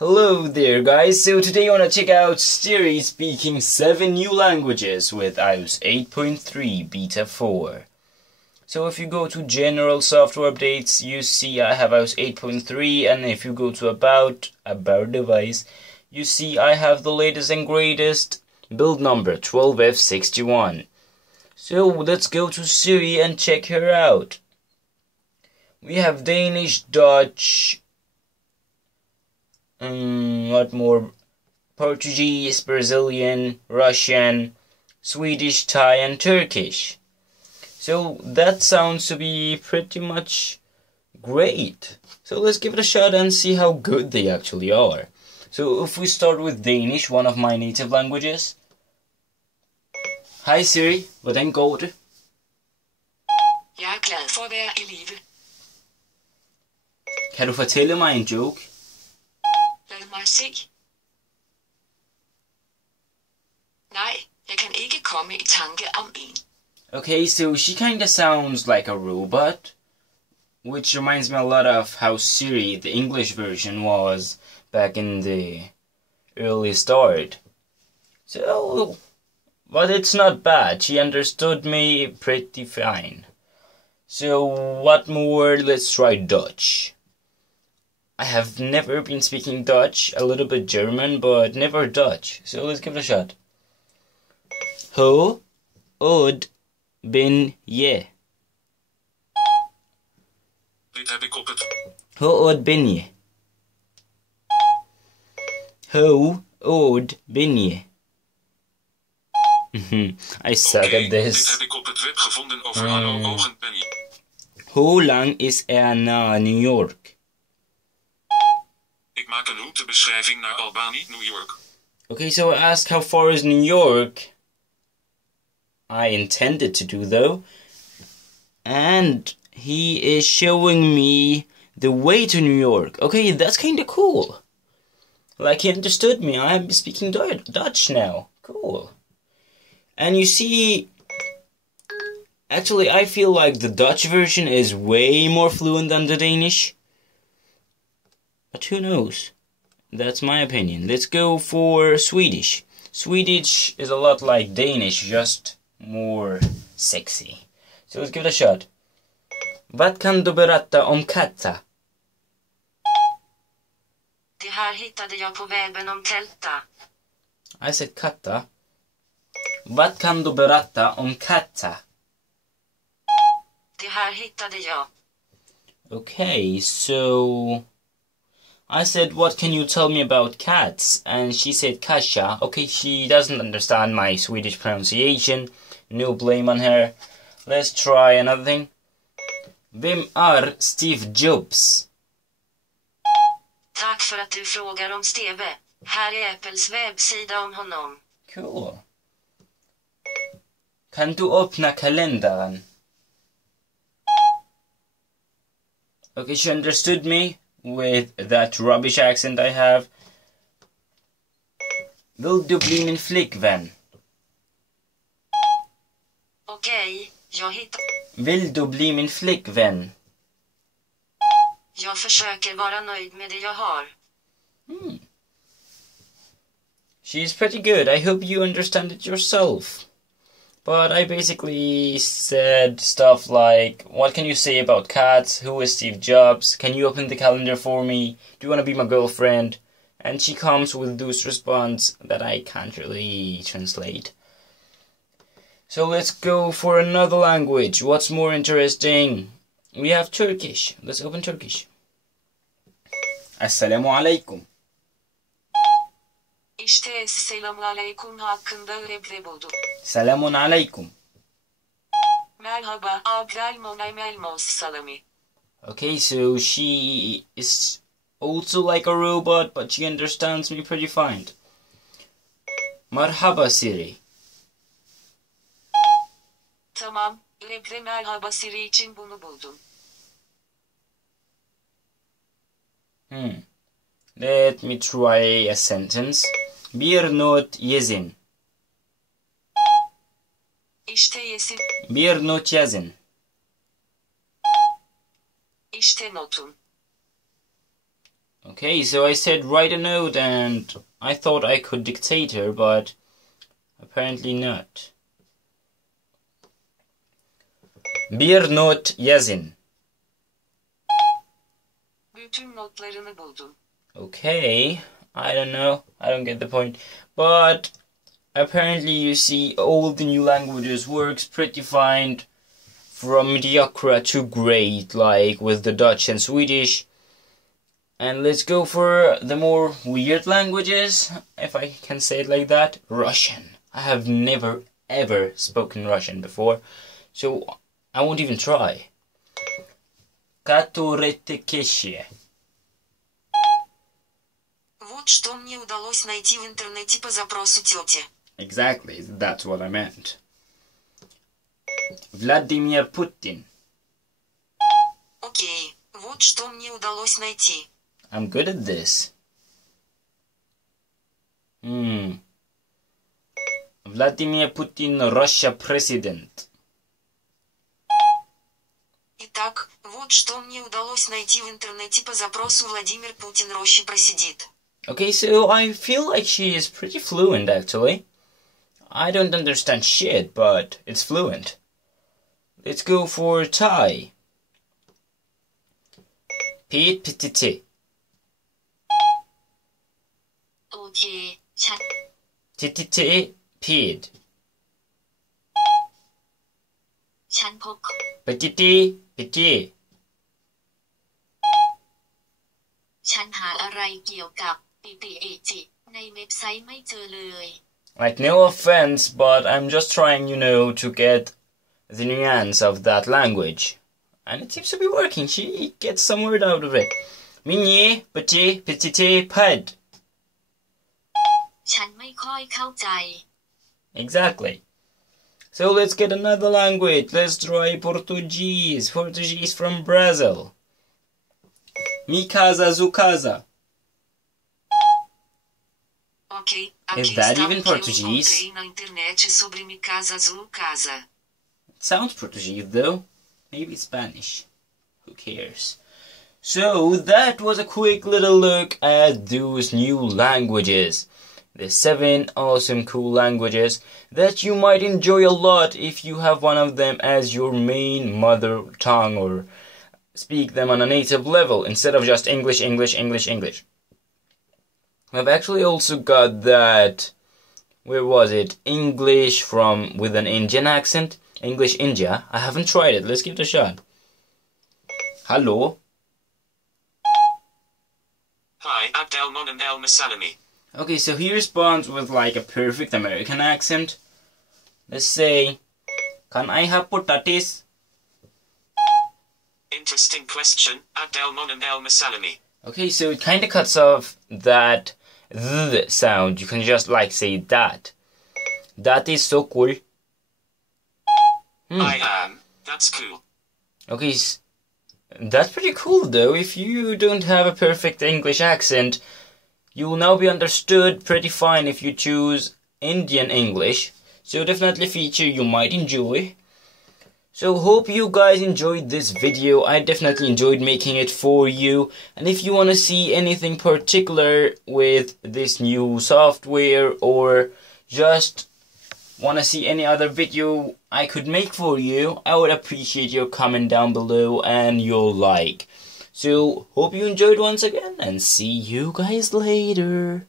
Hello there guys, so today I want to check out Siri speaking 7 new languages with iOS 8.3 Beta 4. So if you go to General Software Updates, you see I have iOS 8.3, and if you go to About Device, you see I have the latest and greatest build number 12F61. So let's go to Siri and check her out. We have Danish, Dutch, what more? Portuguese, Brazilian, Russian, Swedish, Thai, and Turkish. So that sounds to be pretty much great. So let's give it a shot and see how good they actually are. So if we start with Danish, one of my native languages. Hi Siri, hvordan går det? Jeg er glad for at være i live. Kan du fortælle mig en joke? Lad mig se. Nej, jeg kan ikke komme i tanke om en. Okay, so she kinda sounds like a robot, which reminds me a lot of how Siri, the English version, was back in the early start. So, but it's not bad. She understood me pretty fine. So, what more? Let's try Dutch. I have never been speaking Dutch, a little bit German, but never Dutch. So let's give it a shot. Hoe oud ben je? Dit heb ik op het. Hoe oud ben je? Hoe oud ben je? I suck at this. Dit heb ik op het web gevonden over Hallo Ogen Penny. Hoe lang is naar New York? Ik maak een routebeschrijving naar Albany, New York. Okay, so I asked how far is New York? I intended to do though. And he is showing me the way to New York. Okay, that's kinda cool. Like he understood me. I'm speaking Dutch now. Cool. And you see, actually I feel like the Dutch version is way more fluent than the Danish. But who knows? That's my opinion. Let's go for Swedish. Swedish is a lot like Danish, just more sexy. So let's give it a shot. Vad kan du berätta om katta? Det här hittade jag på webben om tälta. I said katta. Vad kan du berätta om katta? Det här hittade jag. Okay, so I said, what can you tell me about cats? And she said kasha. Okay, she doesn't understand my Swedish pronunciation. No blame on her. Let's try another thing. Vem är Steve Jobs? Tack för att du frågar om Steve. Här är Apples webbsida om honom. Cool. Kan du öppna kalendern? Okay, she understood me with that rubbish accent I have. Vill du bli min flickvän? Okej, jag hittar. Vill du bli min flickvän? Jag försöker vara nöjd med det jag har. She's pretty good. I hope you understand it yourself. But I basically said stuff like, what can you say about cats? Who is Steve Jobs? Can you open the calendar for me? Do you want to be my girlfriend? And she comes with those response that I can't really translate. So let's go for another language. What's more interesting? We have Turkish. Let's open Turkish. Assalamu alaikum. İşte selamünaleyküm hakkında öğrebre buldum. Selamun alaikum. Merhaba, Mahmoud El Mossalami. Okay, so she is also like a robot, but she understands me pretty fine. Marhaba Siri. Tamam, öğrebre merhaba Siri için bunu buldum. Let me try a sentence. Bir not yazın. İşte yesin. Bir not yazın. İşte notun. Okay, so I said write a note and I thought I could dictate her, but apparently not. Bir not yazın. Bütün notlarını buldum. Okay, I don't know. I don't get the point. But apparently you see all the new languages works pretty fine from mediocre to great, like with the Dutch and Swedish. And let's go for the more weird languages, if I can say it like that. Russian. I have never ever spoken Russian before, so I won't even try. Katoretekeshe. Вот что мне удалось найти в интернете по запросу тети. Exactly, that's what I meant. Vladimir Putin. Окей, вот что мне удалось найти. I'm good at this. Vladimir Putin, Russia president. Итак, вот что мне удалось найти в интернете по запросу Владимир Путин Россия президент. Okay, so I feel like she is pretty fluent actually. I don't understand shit, but it's fluent. Let's go for Thai. Pete Pititi. Okay, chat. Tititi Pete. ฉันพบ Pititi Piti. ฉันหาอะไรเกี่ยวกับปิติเอจิในเว็บไซต์ไม่เจอเลย Like, no offense, but I'm just trying, to get the nuance of that language. And it seems to be working. She gets some word out of it. Mini, piti, pititi, pad. ฉันไม่ค่อยเข้าใจ Exactly. So let's get another language. Let's try Portuguese. Portuguese from Brazil. Mi casa, zu casa. Ok, Is that even Portuguese? Na internet sobre mi casa azul casa. It sounds Portuguese though. Maybe Spanish. Who cares? So that was a quick little look at those new languages. The 7 awesome cool languages that you might enjoy a lot if you have one of them as your main mother tongue or speak them on a native level instead of just English, English, English, English. I've actually also got that, where was it? English with an Indian accent. English India. I haven't tried it. Let's give it a shot. Hello. Hi, Mahmoud El Mossalami. Okay, so he responds with like a perfect American accent. Let's say, can I have potatoes? Interesting question, Mahmoud El Mossalami. Okay, so it kind of cuts off that th sound. You can just like say that. That is so cool. I am. That's cool. Okay, that's pretty cool though. If you don't have a perfect English accent, you will now be understood pretty fine if you choose Indian English. So definitely a feature you might enjoy. So hope you guys enjoyed this video. I definitely enjoyed making it for you. And if you want to see anything particular with this new software or just want to see any other video I could make for you, I would appreciate your comment down below and your like. So hope you enjoyed once again and see you guys later.